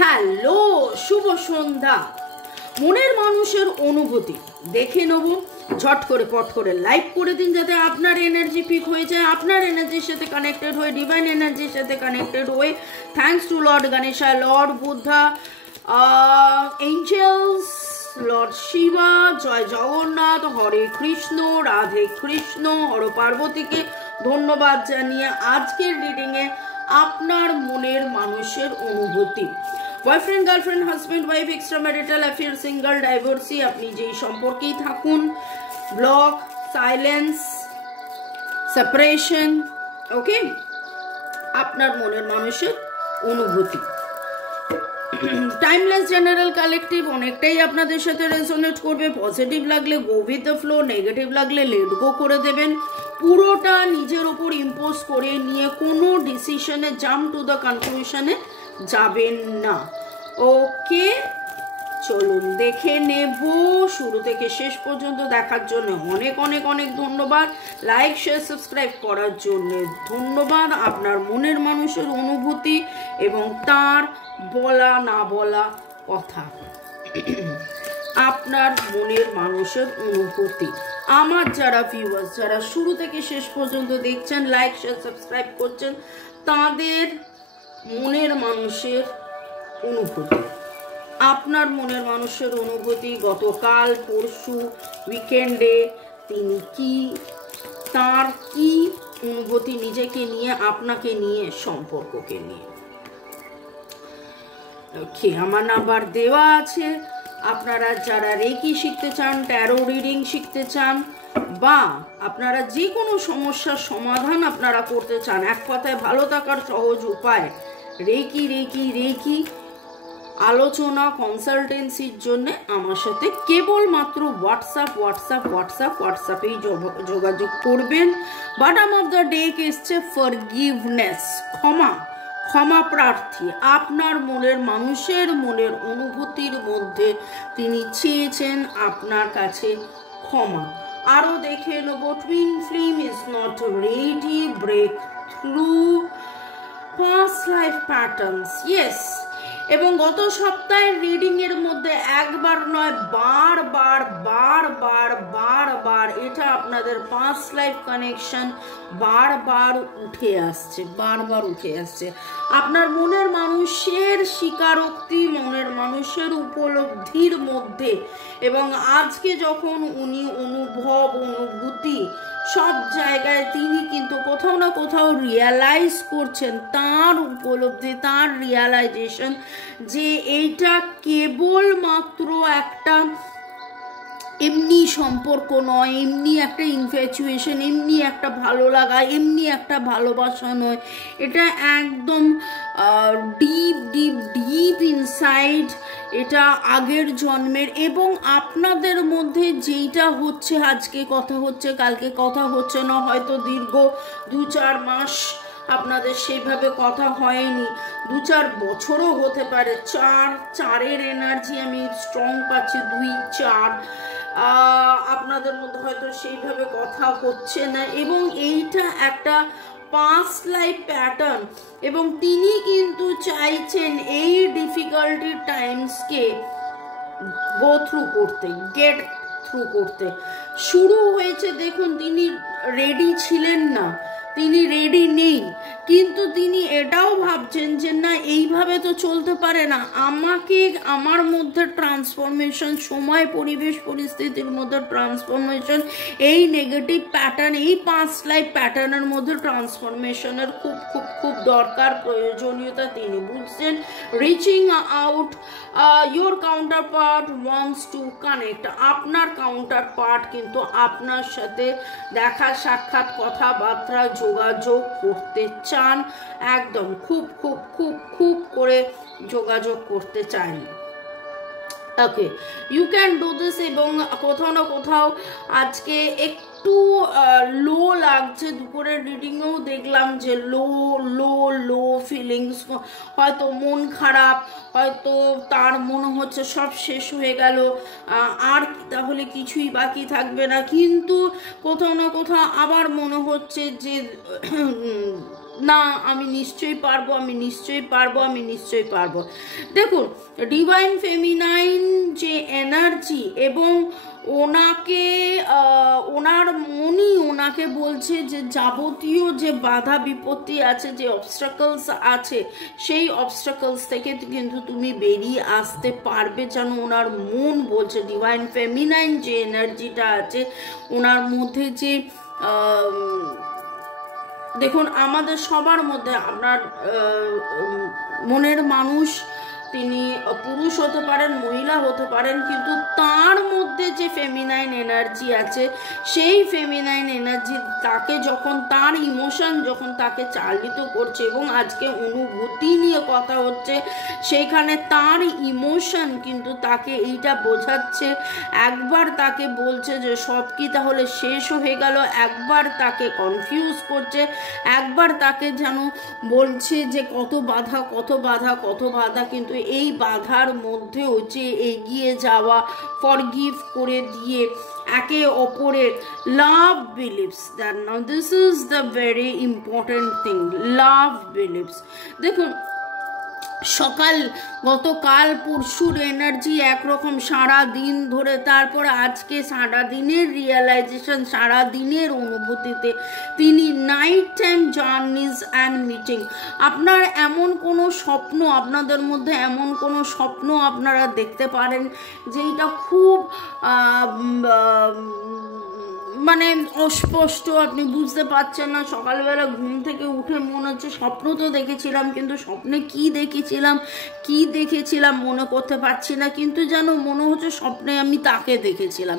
Hello, শুভ সন্ধ্যা। মনের মানুষের অনুভূতি দেখে নেব, ঝট করে পট করে লাইক করে দিন যাতে আপনার এনার্জি পিক হয়ে যায়, আপনার এনার্জির সাথে কানেক্টেড হয়ে, ডিভাইন এনার্জির সাথে কানেক্টেড হয়ে। Thanks to lord Ganesha, lord Buddha, angels, lord Shiva, জয় জগন্নাথ, হরে কৃষ্ণ, রাধে কৃষ্ণ, হর পার্বতীকে ধন্যবাদ জানিয়ে আজকের রিডিংয়ে আপনার মনের মানুষের অনুভূতি। Boyfriend, girlfriend, husband, wife, extra marital affair, single, divorcee, আপনি যেই সম্পর্কেই থাকুন, ব্লক, সাইলেন্স, সেপারেশন, ওকে, আপনার মনের মানুষের অনুভূতি। টাইমলেস জেনারেল কালেকটিভ অনেকটাই আপনাদের সাথে রেজোনেট করবে। পজিটিভ লাগলে go with the flow, negative লাগলে লেট গো করে দেবেন। পুরোটা নিজের ওপর ইম্পোজ করে নিয়ে কোনো ডিসিশনে জাম্প টু দ্য কনক্লুশনে যাবেন না। ওকে, চলুন দেখে নেব। শুরু থেকে শেষ পর্যন্ত দেখার জন্য অনেক অনেক অনেক ধন্যবাদ। লাইক, শেয়ার, সাবস্ক্রাইব করার জন্য ধন্যবাদ। আপনার মনের মানুষের অনুভূতি এবং তার বলা না বলা কথা, আপনার মনের মানুষের অনুভূতি। আমার যারা ভিউয়ার্স, যারা শুরু থেকে শেষ পর্যন্ত দেখছেন, লাইক, শেয়ার, সাবস্ক্রাইব করছেন, তাদের মনের মানুষের অনুভূতি, আপনার মনের মানুষের অনুভূতি গতকাল, পরশু, উইকেন্ডে তিনি কি, তার কি অনুভূতি নিজেকে নিয়ে, আপনাকে নিয়ে, সম্পর্ককে নিয়ে। ওকে, আমার নাম্বার দেওয়া আছে। আপনারা যারা রেকি শিখতে চান, ট্যারো রিডিং শিখতে চান, বা আপনারা যে কোনো সমস্যার সমাধান আপনারা করতে চান, এক কথায় ভালো থাকার সহজ উপায়, রেকি রেকি রেকি আলোচনা, কনসালটেন্সির জন্য আমার সাথে কেবলমাত্র হোয়াটসঅ্যাপেই যোগাযোগ করবেন। বটম অফ দ্য ডেক এসছে ফরগিভনেস, ক্ষমা প্রার্থী। আপনার মনের মানুষের মনের অনুভূতির মধ্যে তিনি চেয়েছেন আপনার কাছে ক্ষমা। আরো দেখে নেব, twin flame is not ready, break through past life patterns, yes। এবং গত সপ্তাহের রিডিং এর মধ্যে একবার নয়, বারবার এটা আপনাদের পাস্ট লাইফ কানেকশন বারবার উঠে আসছে। আপনার মনের মানুষের স্বীকারোক্তি, মনের মানুষের উপলব্ধির মধ্যে, এবং আজকে যখন উনি অনুভূতি সব জায়গায় তিনি কিন্তু কোথাও না কোথাও রিয়ালাইজ করছেন, তার উপলব্ধি, তার রিয়ালাইজেশন যে এইটা কেবলমাত্র একটা এমনি সম্পর্ক নয়, এমনি একটা ইনফ্যাচুয়েশন, এমনি একটা ভালো লাগা, এমনি একটা ভালোবাসা নয়, এটা একদম ডিপ ইনসাইড, এটা আগের জন্মের। এবং আপনাদের মধ্যে যেইটা হচ্ছে, আজকে কথা হচ্ছে, কালকে কথা হচ্ছে না, হয়তো দীর্ঘ 2-4 মাস আপনাদের সেইভাবে কথা হয়নি, 2-4 বছরও হতে পারে। 4-4-এর এনার্জি আমি স্ট্রং পাচ্ছি, 2-4 আপনাদের মধ্যে হয়তো সেইভাবে কথা হচ্ছে না, এবং এইটা একটা পাস্ট লাইফ প্যাটার্ন। এবং তিনি কিন্তু চাইছেন এই ডিফিকাল্টি টাইমসকে গেট থ্রু করতে। শুরু হয়েছে, দেখুন তিনি রেডি ছিলেন না, তিনি রেডি নেই, কিন্তু তিনি এটাও ভাবছেন যে না, এইভাবে তো চলতে পারে না, আমার মধ্যে ট্রান্সফরমেশন, সময়, পরিবেশ, পরিস্থিতির মধ্যে ট্রান্সফরমেশন, এই নেগেটিভ প্যাটার্ন, এই পাস্ট লাইফ প্যাটার্নের মধ্যে ট্রান্সফরমেশনের খুব খুব খুব দরকার, প্রয়োজনীয়তা তিনি বুঝছেন। Reaching out, your counter part wants to connect, আপনার কাউন্টার পার্ট কিন্তু আপনার সাথে দেখা সাক্ষাৎ, কথাবার্তা, যোগাযোগ করতে চান, একদম খুব খুব খুব খুব করে যোগাযোগ করতে চান। ওকে, ইউ ক্যান ডু দিস। এবং কোথাও না কোথাও আজকে একটু লো লাগছে, দুপুরের রিডিংয়েও দেখলাম যে লো ফিলিংস, হয়তো মন খারাপ, হয়তো তার মনে হচ্ছে সব শেষ হয়ে গেল, আর তাহলে কিছুই বাকি থাকবে না, কিন্তু কোথাও না কোথাও আবার মনে হচ্ছে যে না আমি নিশ্চয়ই পারবো, আমি নিশ্চয়ই পারবো, আমি নিশ্চয়ই পারবো। দেখুন ডিভাইন ফেমিনাইন যে এনার্জি, এবং ওনাকে ওনার মনই ওনাকে বলছে যে যাবতীয় যে বাধা বিপত্তি আছে, যে অবস্ট্রাকলস আছে, সেই অবস্ট্রাকলস থেকে কিন্তু তুমি বেরিয়ে আসতে পারবে, যেন ওনার মন বলছে। ডিভাইন ফেমিনাইন যে এনার্জিটা আছে ওনার মধ্যে, যে দেখুন আমাদের সবার মধ্যে আপনার মনের মানুষ, তিনি পুরুষ হতে পারেন, মহিলা হতে পারেন, কিন্তু তার মধ্যে যে ফেমিনাইন এনার্জি আছে, সেই ফেমিনাইন এনার্জি তাকে যখন, তার ইমোশন যখন তাকে চালিত করছে, এবং আজকে অনুভূতি নিয়ে কথা হচ্ছে, সেইখানে তার ইমোশন কিন্তু তাকে এইটা বোঝাচ্ছে, একবার তাকে বলছে যে সব কি তাহলে শেষ হয়ে গেল, একবার তাকে কনফিউজ করছে, একবার তাকে যেন বলছে যে কত বাধা, কত বাধা, কত বাধা, কিন্তু এই বাধার মধ্যেও যে এগিয়ে যাওয়া, ফরগিভ করে দিয়ে একে অপরের love believes, that now this is the very important thing, love believes. দেখুন সকাল গতকাল পরশুর এনার্জি একরকম সারা দিন ধরে, তারপর আজকে সারা দিনের রিয়েলাইজেশন, সারা দিনের অনুভূতিতে তিনি নাইট টাইম জার্নিজ অ্যান্ড মিটিং। আপনার এমন কোনো স্বপ্ন, আপনাদের মধ্যে এমন কোনো স্বপ্ন আপনারা দেখতে পারেন যেটা খুব মানে অস্পষ্ট, আপনি বুঝতে পারছেন না। সকালবেলা ঘুম থেকে উঠে মনে হচ্ছে স্বপ্ন তো দেখেছিলাম, কিন্তু স্বপ্নে কি দেখেছিলাম মনে করতে পারছি না, কিন্তু যেন মনে হচ্ছে স্বপ্নে আমি তাকে দেখেছিলাম।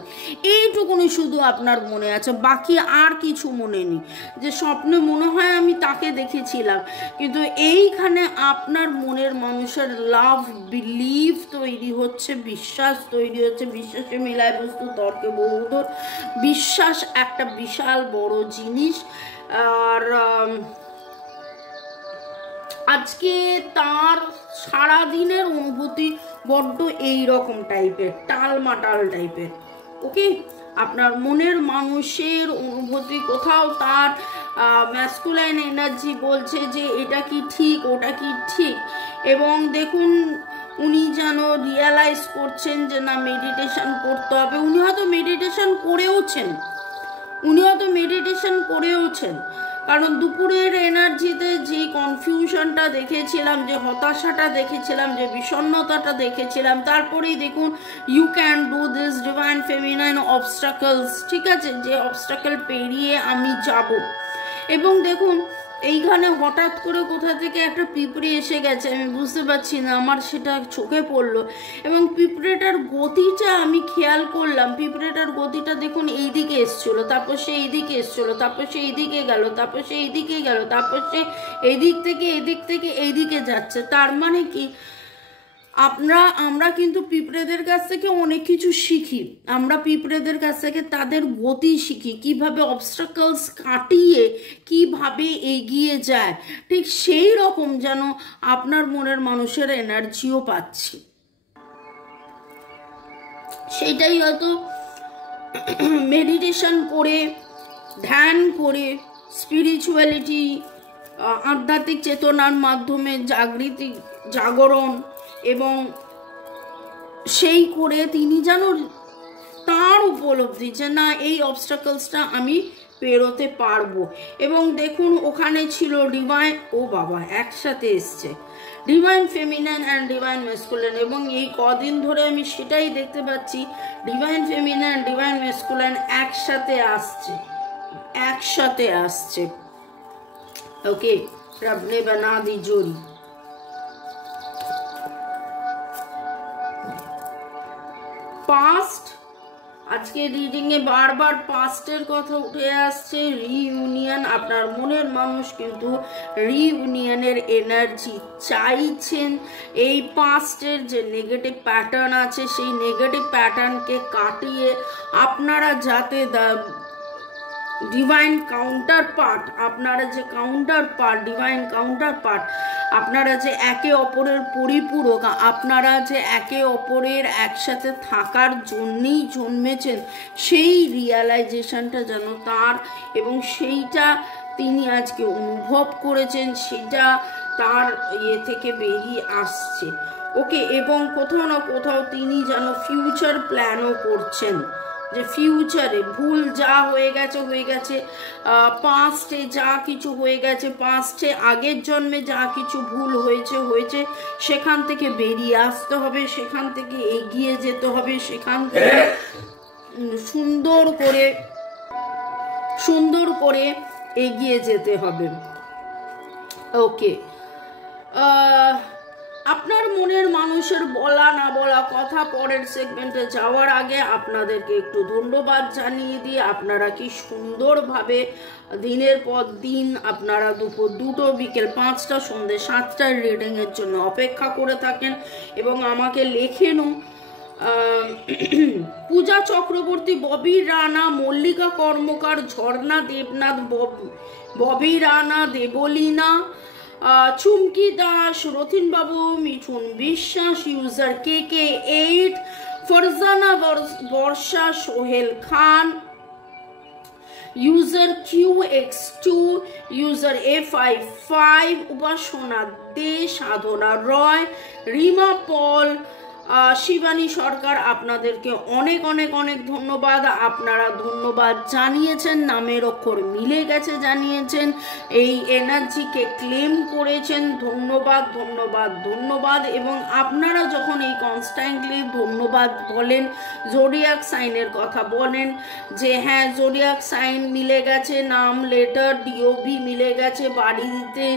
এইটুকুনি শুধু আপনার মনে আছে, বাকি আর কিছু মনে নেই। যে স্বপ্নে মনে হয় আমি তাকে দেখেছিলাম, কিন্তু এইখানে আপনার মনের মানুষের লাভ বিলিভ তৈরি হচ্ছে, বিশ্বাস তৈরি হচ্ছে। বিশ্বাসে মিলায় বস্তু তর্কে বহুদূর। বিশ্বাস একটা বিশাল বড় জিনিস। আর আজকে তার সারাদিনের অনুভূতি বড্ড এইরকম টাইপের, টালমাটাল টাইপের। ওকে, আপনার মনের মানুষের অনুভূতি কোথাও তার ম্যাসকুলাইন এনার্জি বলছে যে এটা কি ঠিক, ওটা কি ঠিক, এবং দেখুন উনি যেন রিয়ালাইজ করছেন যে না মেডিটেশন করতে হবে। উনি হয়তো মেডিটেশন করেওছেন, কারণ দুপুরের এনার্জিতে যে কনফিউশনটা দেখেছিলাম, যে হতাশাটা দেখেছিলাম, যে বিষণ্ণতাটা দেখেছিলাম, তারপরেই দেখুন you can do this divine feminine obstacles, ঠিক আছে, যে অবস্ট্রাকল পেরিয়ে আমি যাব। এবং দেখুন এইখানে হঠাৎ করে কোথা থেকে একটা পিঁপড়ে এসে গেছে, আমি বুঝতে পারছি না, আমার সেটা চোখে পড়লো, এবং পিঁপড়েটার গতিটা আমি খেয়াল করলাম। পিঁপড়েটার গতিটা দেখুন এইদিকে এসছিল, তারপর সে এইদিকে এসছিল, তারপর সে এইদিকে গেল, তারপর সে এইদিকে গেল, তারপর সে এদিক থেকে এইদিকে যাচ্ছে। তার মানে কি আমরা কিন্তু পিঁপড়েদের কাছ থেকে অনেক কিছু শিখি। আমরা পিঁপড়েদের কাছ থেকে তাদের গতি শিখি, কিভাবে অবস্ট্রাকলস কাটিয়ে কিভাবে এগিয়ে যায়। ঠিক সেই রকম যেন আপনার মনের মানুষের এনার্জিও পাচ্ছি। সেটাই হয়তো মেডিটেশন করে, ধ্যান করে, স্পিরিচুয়ালিটি, আধ্যাত্মিক চেতনার মাধ্যমে জাগরণ, এবং সেই করে তিনি যেন তার উপলব্ধি যে না এই অবস্ট্রাকলসটা আমি পেরোতে পারবো। এবং দেখুন ওখানে ছিল ডিভাইন, ও বাবা একসাথে এসছে, divine feminine and divine masculine. এবং এই কদিন ধরে আমি সেটাই দেখতে পাচ্ছি, ডিভাইন ফেমিনাইন ডিভাইন ম্যাসকুলাইন একসাথে আসছে। ওকে, রব ने बना दी जोड़ी। পাস্ট, আজকে রিডিং এ বারবার পাস্টের কথা উঠে আসছে, রিইউনিয়ন। আপনার মনের মানুষ কিন্তু রিইউনিয়নের এনার্জি চাইছেন। এই পাস্টের যে নেগেটিভ প্যাটার্ন আছে, সেই নেগেটিভ প্যাটার্নকে কাটিয়ে আপনারা যাতে ডিভাইন কাউন্টার পার্ট, আপনারা যে counter part, divine counter part, আপনারা যে একে অপরের পরিপূরক, আপনারা যে একে অপরের একসাথে থাকার জন্যেই জন্মেছেন, সেই রিয়ালাইজেশনটা যেন তার, এবং সেইটা তিনি আজকে অনুভব করেছেন, সেটা তার ইয়ে থেকে বেরিয়ে আসছে। ওকে, এবং কোথাও না কোথাও তিনি যেন ফিউচার প্ল্যানও করছেন, যে ফিউচারে ভুল যা হয়ে গেছে, পাস্টে যা কিছু হয়ে গেছে, পাস্টে আগের জন্মে যা কিছু ভুল হয়েছে, সেখান থেকে বেরিয়ে আসতে হবে, সেখান থেকে এগিয়ে যেতে হবে, সেখান থেকে সুন্দর করে এগিয়ে যেতে হবে। ওকে, আপনার মনের মানুষের বলা না বলা কথা পরের সেগমেন্টে যাওয়ার আগে আপনাদেরকে একটু ধন্যবাদ জানিয়ে দিই। আপনারা কি সুন্দরভাবে দিনের পর দিন আপনারা দুপুর 2টো, বিকেল 5টা, সন্ধ্যে 7টার রিডিংয়ের জন্য অপেক্ষা করে থাকেন এবং আমাকে লেখেনও। পূজা চক্রবর্তী, ববি রানা, মল্লিকা কর্মকার, ঝর্ণা দেবনাথ, ববি রানা, দেবলীনা, চুমকি দাস, রথিন বাবু, মিঠুন বিশ্বাস, ইউজার KK8, ফরজানা বর্ষা, Sohail Khan, user QX2, user A55, উপাসনা দে, সাধনা রয়, রিমা পল, শিবানী সরকার, আপনাদেরকে অনেক অনেক অনেক ধন্যবাদ। আপনারা ধন্যবাদ জানিয়েছেন, নামের অক্ষর মিলে গেছে জানিয়েছেন, এই এনার্জিকে ক্লেম করেছেন, ধন্যবাদ ধন্যবাদ ধন্যবাদ। এবং আপনারা যখন এই কনস্ট্যান্টলি ধন্যবাদ বলেন, জোডিয়াক সাইনের কথা বলেন, যে হ্যাঁ জোডিয়াক সাইন মিলে গেছে, নাম, লেটার, DOB মিলে গেছে, বাড়ি দিতে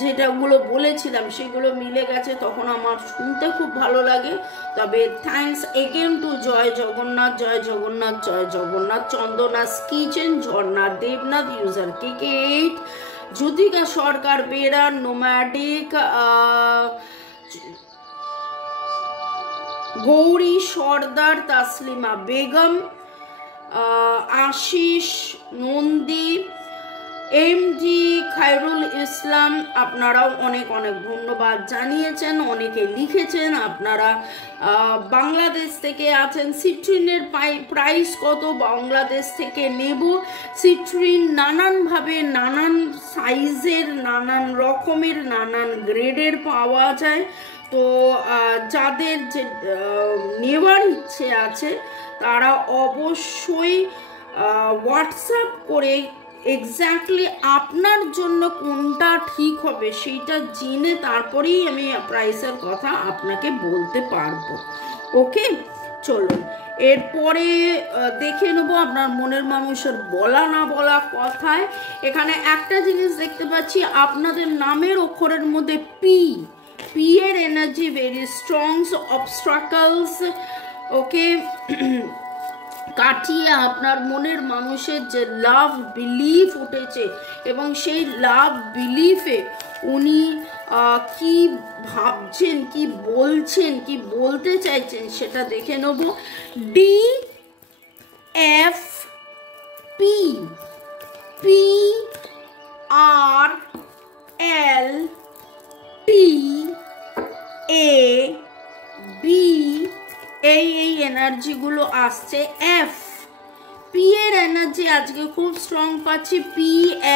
যেটাগুলো বলেছিলাম সেগুলো মিলে গেছে, তখন আমার শুনতে খুব ভালো লাগে। তবে থ্যাঙ্কস এগেন টু জয় জগন্নাথ, জয় জগন্নাথ, জয় Jagannath, Chandana's kitchen, Jharna Debnath, user KK8, Jyotika Sarkar Bera, nomadic, Gauri Sardar, Taslima Begum, Ashis Nandi, MD Khairul Islam, আপনারাও অনেক অনেক ধন্যবাদ জানিয়েছেন, অনেকে লিখেছেন। আপনারা বাংলাদেশ থেকে আছেন। সিট্রিনের প্রাইস কত? বাংলাদেশ থেকে নেব। সিট্রিন নানানভাবে, নানান সাইজের, নানান রকমের, নানান গ্রেডের পাওয়া যায়। তো যাদের যে নেওয়ার ইচ্ছে আছে তারা অবশ্যই হোয়াটসঅ্যাপ করে এক্স্যাক্টলি আপনার জন্য কোনটা ঠিক হবে সেইটা জেনে তারপরেই আমি প্রাইসের কথা আপনাকে বলতে পারবো। ওকে, চলুন এরপরে দেখে নেবো আপনার মনের মানুষের বলা না বলা কথায়। এখানে একটা জিনিস দেখতে পাচ্ছি, আপনাদের নামের অক্ষরের মধ্যে পি এর এনার্জি ভেরি স্ট্রং, অবস্ট্রাকলস ওকে কাটিয়ে আপনার মনের মানুষের যে লাভ বিলিফ উঠেছে এবং সেই লাভ বিলিফে উনি কি ভাবছেন, কি বলছেন, কি বলতে চাইছেন সেটা দেখে নেব। DFP PRLTAB এই এনার্জিগুলো আসছে। পি এর এনার্জি আজকে খুব স্ট্রং পাচ্ছি, PFDMRTLB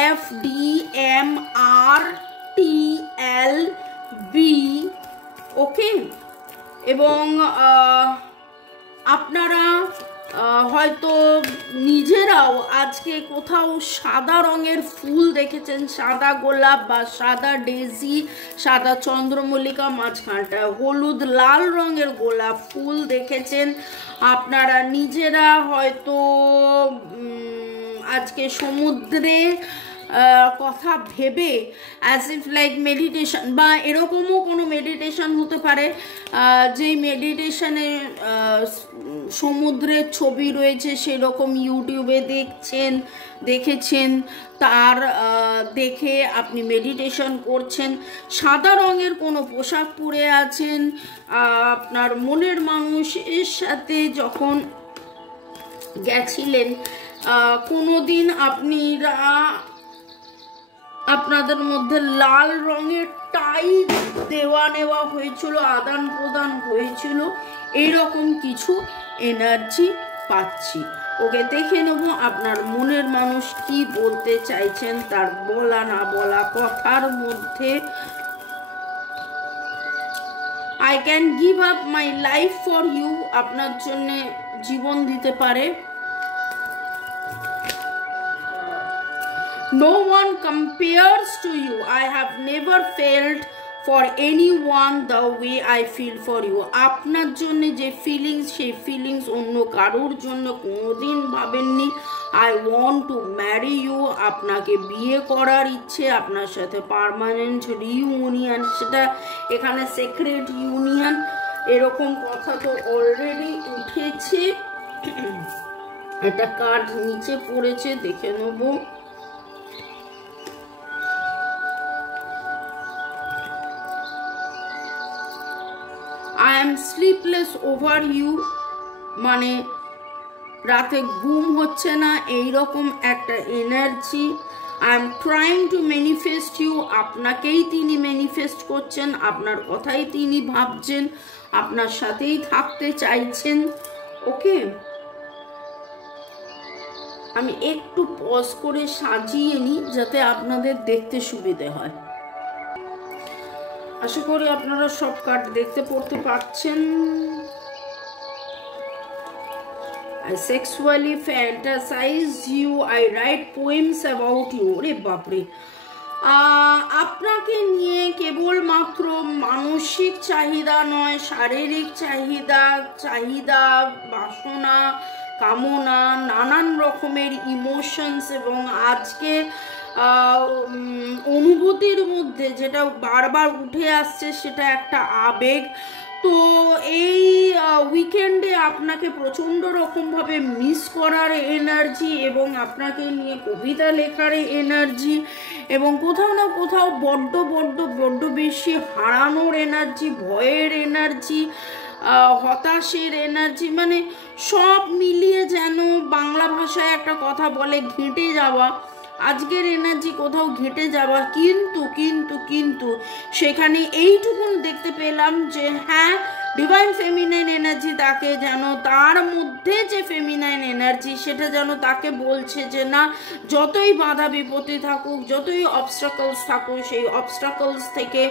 ওকে। এবং আপনারা হয়তো নিজেরাও আজকে কোথাও সাদা রঙের ফুল দেখেছেন, সাদা গোলাপ বা সাদা ডেজি, সাদা চন্দ্রমল্লিকা, মাঝখানটায় হলুদ লাল রঙের গোলাপ ফুল দেখেছেন। আপনারা নিজেরা হয়তো আজকে সমুদ্রে কথা ভেবে অ্যাজ ইফ লাইক মেডিটেশন বা এরকমও কোনো মেডিটেশন হতে পারে, যেই মেডিটেশনে সমুদ্রের ছবি রয়েছে সেরকম ইউটিউবে দেখেছেন, তার দেখে আপনি মেডিটেশন করছেন। সাদা রঙের কোনো পোশাক পরে আছেন, আপনার মনের মানুষের সাথে যখন গেছিলেন কোনোদিন আপনাদের মধ্যে লাল রঙের টাই দেওয়া নেওয়া হয়েছিল, আদান প্রদান হয়েছিল, এইরকম কিছু এনার্জি পাচ্ছি। ওকে দেখে নেব আপনার মনের মানুষ কি বলতে চাইছেন তার বলা না বলা কথার মধ্যে। I can give up my life for you, আপনার জন্য জীবন দিতে পারে। No one compares to you. I have never felt for anyone the way I feel for you. আপনার জন্য যে ফিলিংস, সেই ফিলিংস অন্য কারোর জন্য কোনোদিন ভাবেননি। I want to marry you, আপনাকে বিয়ে করার ইচ্ছে, আপনার সাথে পার্মানেন্ট রিইউনিয়ন, সেটা এখানে সেক্রেট ইউনিয়ন, এরকম কথা তো অলরেডি উঠেছে। একটা কার্ড নিচে পড়েছে, দেখে নেব। I am sleepless over you, মানে রাতে ঘুম হচ্ছে না, এইরকম একটা energy. I am trying to manifest you, আপনাকেই তিনি ম্যানিফেস্ট করছেন, আপনার কথাই তিনি ভাবছেন, আপনার সাথেই থাকতে চাইছেন। ওকে, আমি একটু পজ করে সাজিয়ে নিই যাতে আপনাদের দেখতে সুবিধে হয়। আশা করি আপনারা সব কার্ড দেখতে পড়তে পারছেন। I sexually fantasize you, I write poems about you. রে বাপরে, আপনাকে নিয়ে কেবলমাত্র মানসিক চাহিদা নয়, শারীরিক চাহিদা, বাসনা, কামনা, নানান রকমের ইমোশনস এবং আজকে অনুভূতির মধ্যে যেটা বারবার উঠে আসছে সেটা একটা আবেগ। তো এই উইকেন্ডে আপনাকে প্রচণ্ড রকমভাবে মিস করার এনার্জি এবং আপনাকে নিয়ে কবিতা লেখার এনার্জি এবং কোথাও না কোথাও বড্ড বেশি হারানোর এনার্জি, ভয়ের এনার্জি, হতাশের এনার্জি, মানে সব মিলিয়ে যেন বাংলা ভাষায় একটা কথা বলে ঘেঁটে যাওয়া। আজকের এনার্জি কোথাও ঘেঁটে যাওয়া, কিন্তু সেখানে এইটুকুন দেখতে পেলাম যে হ্যাঁ, ডিভাইন ফেমিনাইন এনার্জি তাকে যেন, তার মধ্যে যে ফেমিনাইন এনার্জি সেটা যেন তাকে বলছে যে না, যতই বাধা বিপত্তি থাকুক, যতই অবস্ট্রাকলস থাকুক, সেই অবস্ট্রাকলস থেকে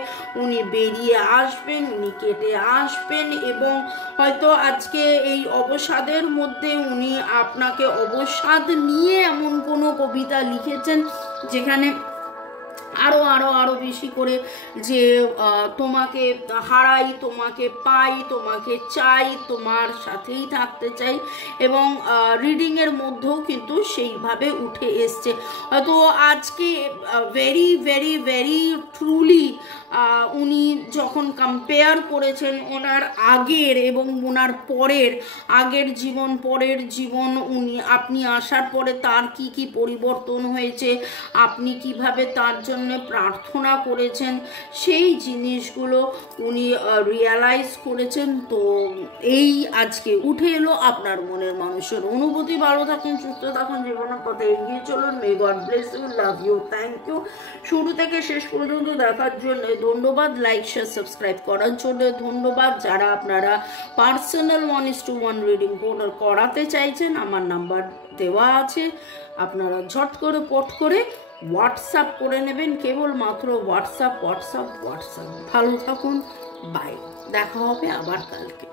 উনি বেরিয়ে আসবেন, উনি কেটে আসবেন এবং হয়তো আজকে এই অবসাদের মধ্যে উনি আপনাকে অবসাদ নিয়ে এমন কোনো কবিতা লিখেছেন যেখানে আরো বেশি করে যে তোমাকে হারাই, তোমাকে পাই, তোমাকে চাই, তোমার সাথেই থাকতে চাই এবং রিডিংয়ের মধ্যেও কিন্তু সেইভাবে উঠে এসছে। হয়তো আজকে ভেরি ভেরি ভেরি ট্রুলি উনি যখন কম্পেয়ার করেছেন ওনার আগের এবং ওনার পরের, আগের জীবন পরের জীবন, আপনি আসার পরে তার কি পরিবর্তন হয়েছে, আপনি কিভাবে তার জন্য প্রার্থনা করেছেন, সেই জিনিসগুলো উনি রিয়ালাইজ করেছেন। তো এই আজকে উঠে এলো আপনার মনের মানুষের অনুভূতি। ভালো থাকুন, সুস্থ থাকুন, জীবনের পথে এগিয়ে চলুন। May God bless you, love you, thank you. শুরু থেকে শেষ পর্যন্ত দেখার জন্য ধন্যবাদ। লাইক শেয়ার সাবস্ক্রাইব করার জন্য ধন্যবাদ। যারা আপনারা পার্সোনাল 1:1 রিডিং করাতে চাইছেন, আমার নাম্বার দেওয়া আছে, আপনারা ঝট করে পট করে হোয়াটসঅ্যাপ করে নেবেন। কেবলমাত্র হোয়াটসঅ্যাপ। ভালো থাকুন, বাই, দেখা হবে আবার কালকে।